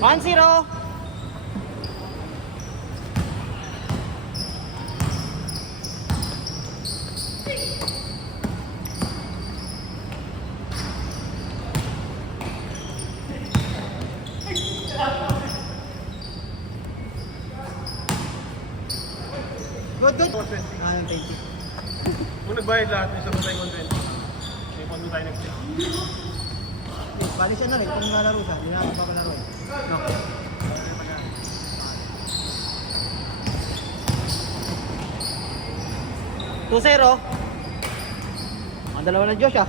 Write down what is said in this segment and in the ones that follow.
1-0. Good, good. 20. Kung nagbayad lahat, may sabon tayo content. May pondo tayo next week. Bali siya na rin. Kung nalaro siya, hindi na ako pakalaro. No. 2-0. Ang dalawa na Josh ah.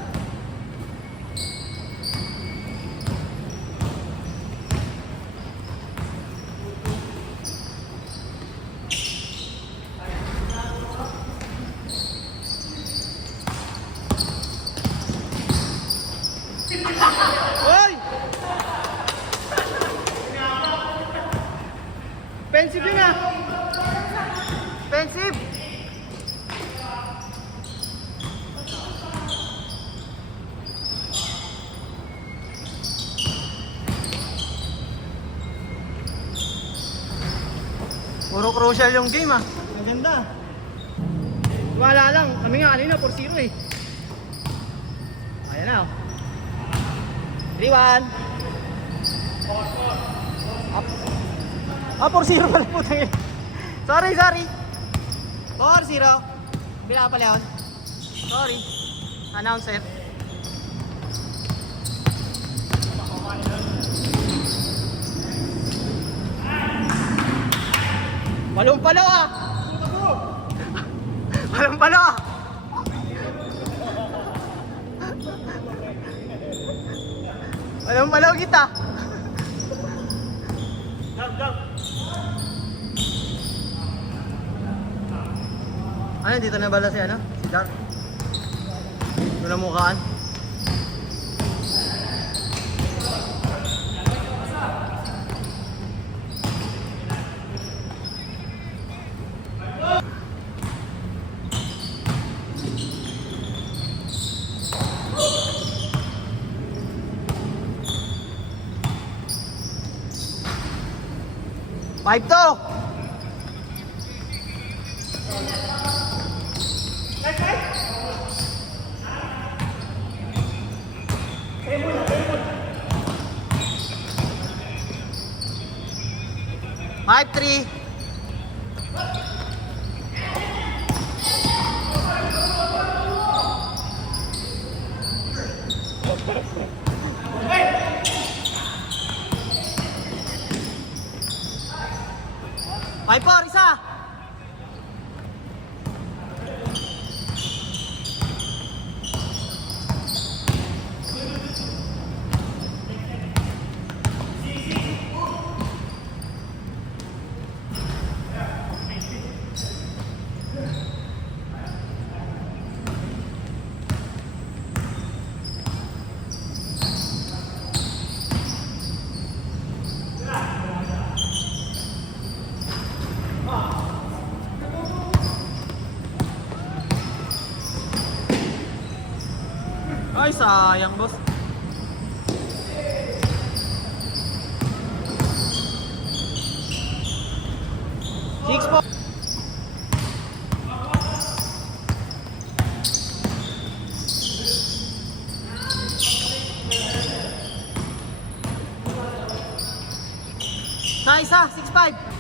Hoy! Pensive yun ah! Pensive! Puro crucial yung game ah. Ang ganda. Wala lang. Kami nga kanina 4-0 eh. Ayan na oh. 3-1. Ah, 4-0 pala po tayo. Sorry. 4-0. Bila pala yun. Sorry. Announcer. Walong palo ah! Walong palo ah! Walong palo kita! Jump! Ano, dito na bala si ano? Si Dark? Ito na mukhaan? Five to! Five, 3. Five, 4, isa. Ay, sayang boss. Six po. Nice ah, 6-5.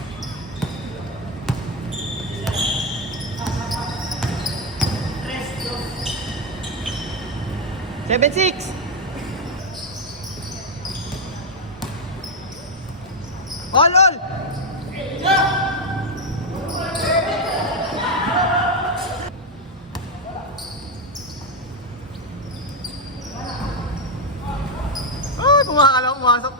Seven, 6. All. Ay, pumakala, pumasok.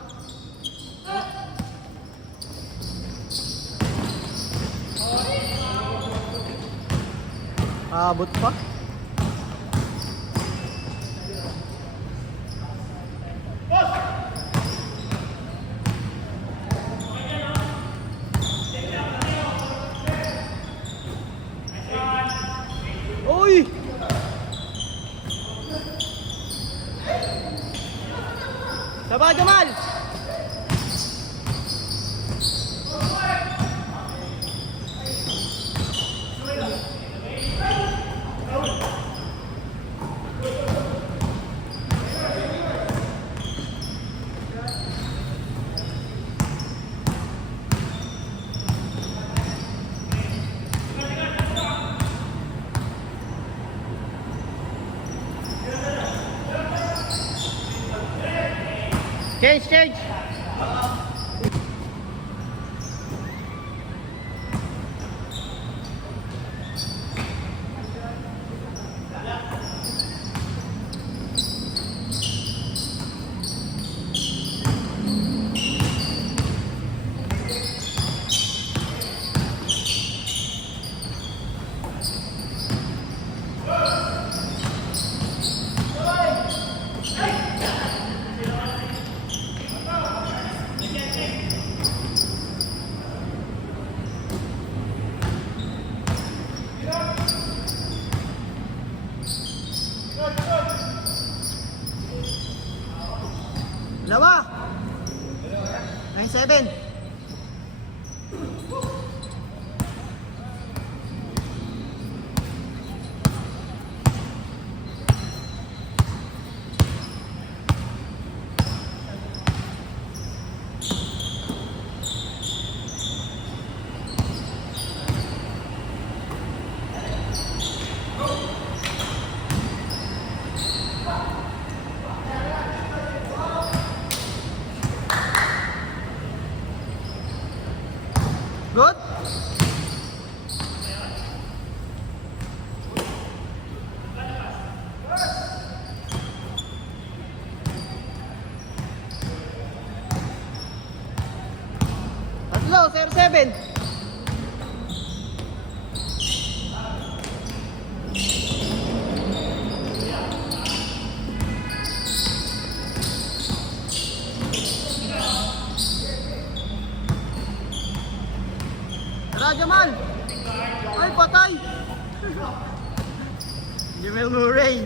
Abot pa. Uy! Sabay, Jamal! Change, change. Dalawa. 9-7. Good. Tatlo, 0-7. Tara, Jamal! Ay, patay! Jamal Murray!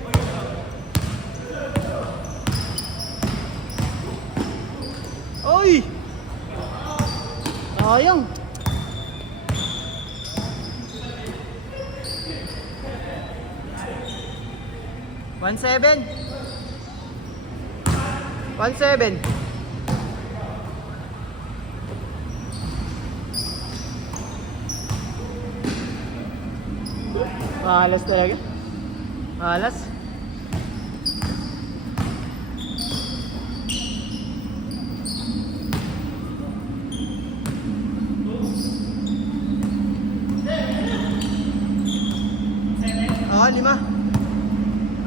Oy! Sayang! One seven. 1-7. Mahalas talaga. Mahalas. Oo, 5.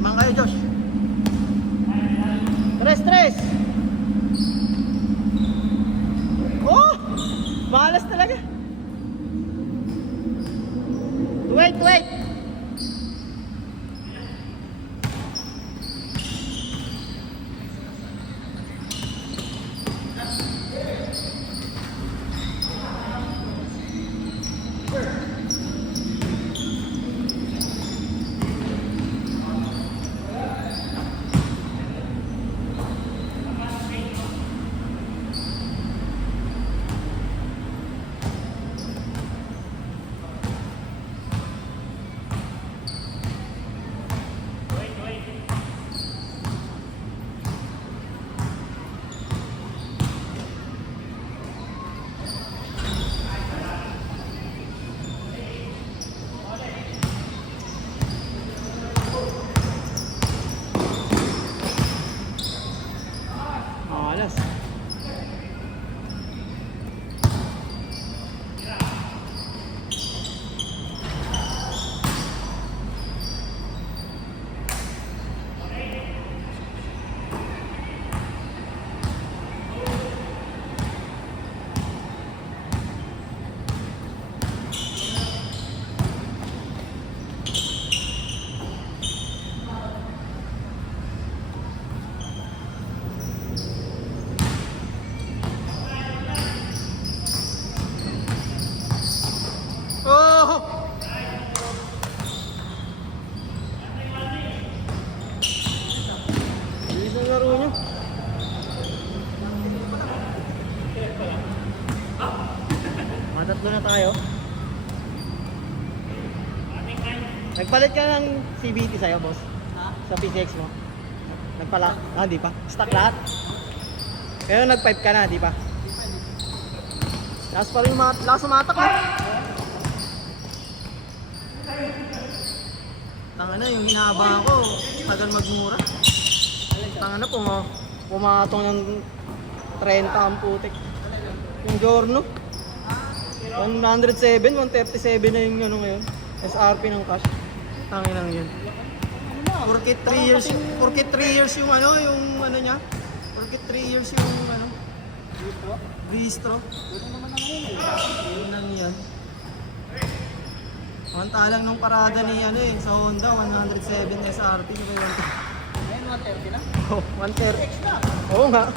Naman kayo, Josh. Tres. Oh! Mahalas talaga. Wait. Mahalas. Oh! Bilis ang laro niyo. Matatlo na tayo. Nagpalit ka ng CBT sa'yo, boss? Sa PCX mo? Nagpala? Di pa. Stock lahat? Pero nag-pipe ka na, di pa? Lakas pa rin lakas umatak mo. Tanga na, yung hinahaba ko, tagal magmura. Tanga na, pumatong ng 30 ang putik. Yung Giorno. 107, 137 na yung ano ngayon. SRP ng cash. Tangin lang yun. Porkit 3 years yung ano niya. Porkit 3 years yung ano. Bistro. Yun lang yan. Samantalang nung parada ni ano eh, sa Honda, 107 SRP. Ngayon, 130 na. Oh, 130. Oo nga.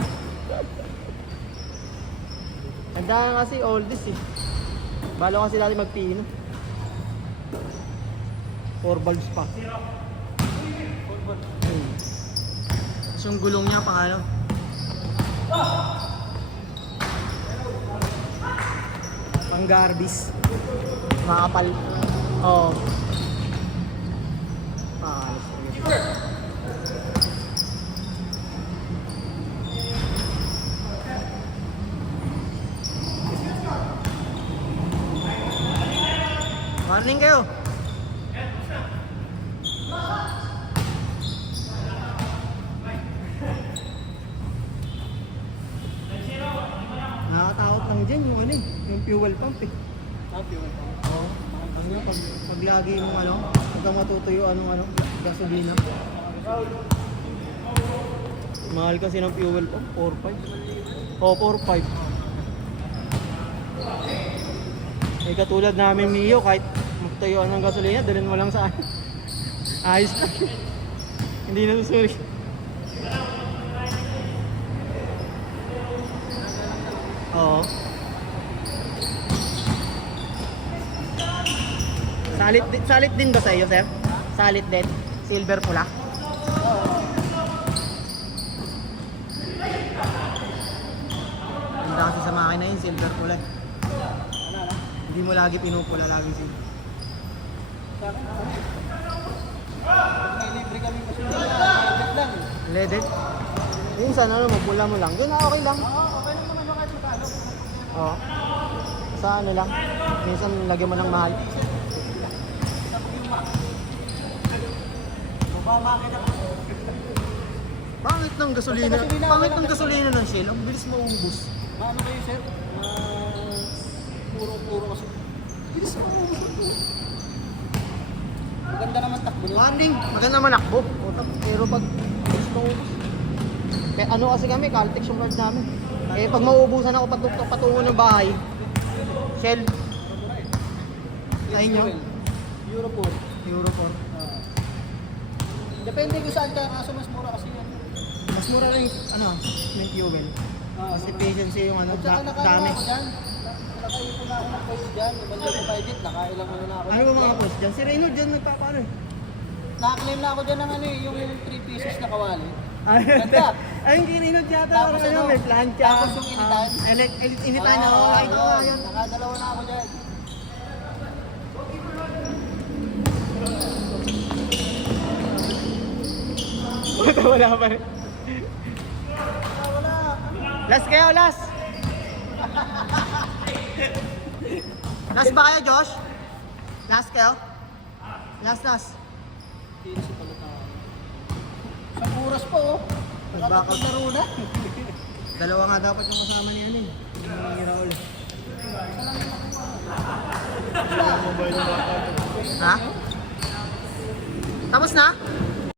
Handa kasi oldies eh. Balo kasi natin magpino. 4 valves pa. Tapos yung gulong niya pang ano. Pang garbis. Makapal. Oo. Morning kayo. Nakakatakot lang dyan yung ano eh, yung fuel pump eh. Fuel pump. Oo. Ano, pag lagi mong ano, pagka matutuyo anong gasolina. Mahal kasi ng fuel pump, 4.5. Oo, 4.5. Eh katulad namin Mio, kahit magtuyuan ng gasolina, dalhin mo lang sa akin. Ayos na. Hindi na susuri. Oo. Salit din ba sa iyo, sir? Salit din. Silver pula. Ganda kasi sa makina yun, silver pula. Hindi mo lagi pinupula, lagi silver. May libre kami kasi leaded lang. Leaded? Minsan ano, magpula mo lang. Yun na okay lang. Oo, okay lang naman kahit magkano. Oo. Sa ano lang. Minsan lagyan mo ng mahal. Mamakina ko. Pangit ng gasolina. Pangit ng gasolina ng Shell. Ang bilis maubos. Maano kayo, sir? Puro kasi. Bilis maubos ito. Maganda naman takbo nyo. Morning. Maganda manakbo. Pero pag bilis maubos. Kaya ano kasi kami, Caltex yung card namin. Eh pag mauubusan ako patungo ng bahay, Shell. Ayun nyo. Euro 4. Euro 4. Depende kung saan ka, kaso mas mura kasi yan. Mas mura rin, ano, may fuel. Mas efficiency yung ano, At saka dami. nakaano ako dyan. Nakaipon na ako ng points dyan. Ibanda ko tayo dyan. Nakailang ano na ako. Ano ba mga post dyan? Si Reynolds dyan nagpapaano eh. Nakaklaim na ako dyan ng ano eh, yung 3 pieces na kawali. Ayun. Ganda. Ayun, kay Reynolds yata. Tapos ano, ano, may plancha. tapos yung initan. Initan na. Oo, Ay, ito nga yun. yun. Nakadalawa na ako dyan. Wala pa rin. Wala. Last kayo, last. Last ba kayo, Josh? Last kayo? Last. Tinis ito pala tayo. Isang oras pa oh. Nag-backup. Nakatatlaro na. Dalawa nga dapat yung kasama niya eh. Yung Raul. Ha? Tapos na?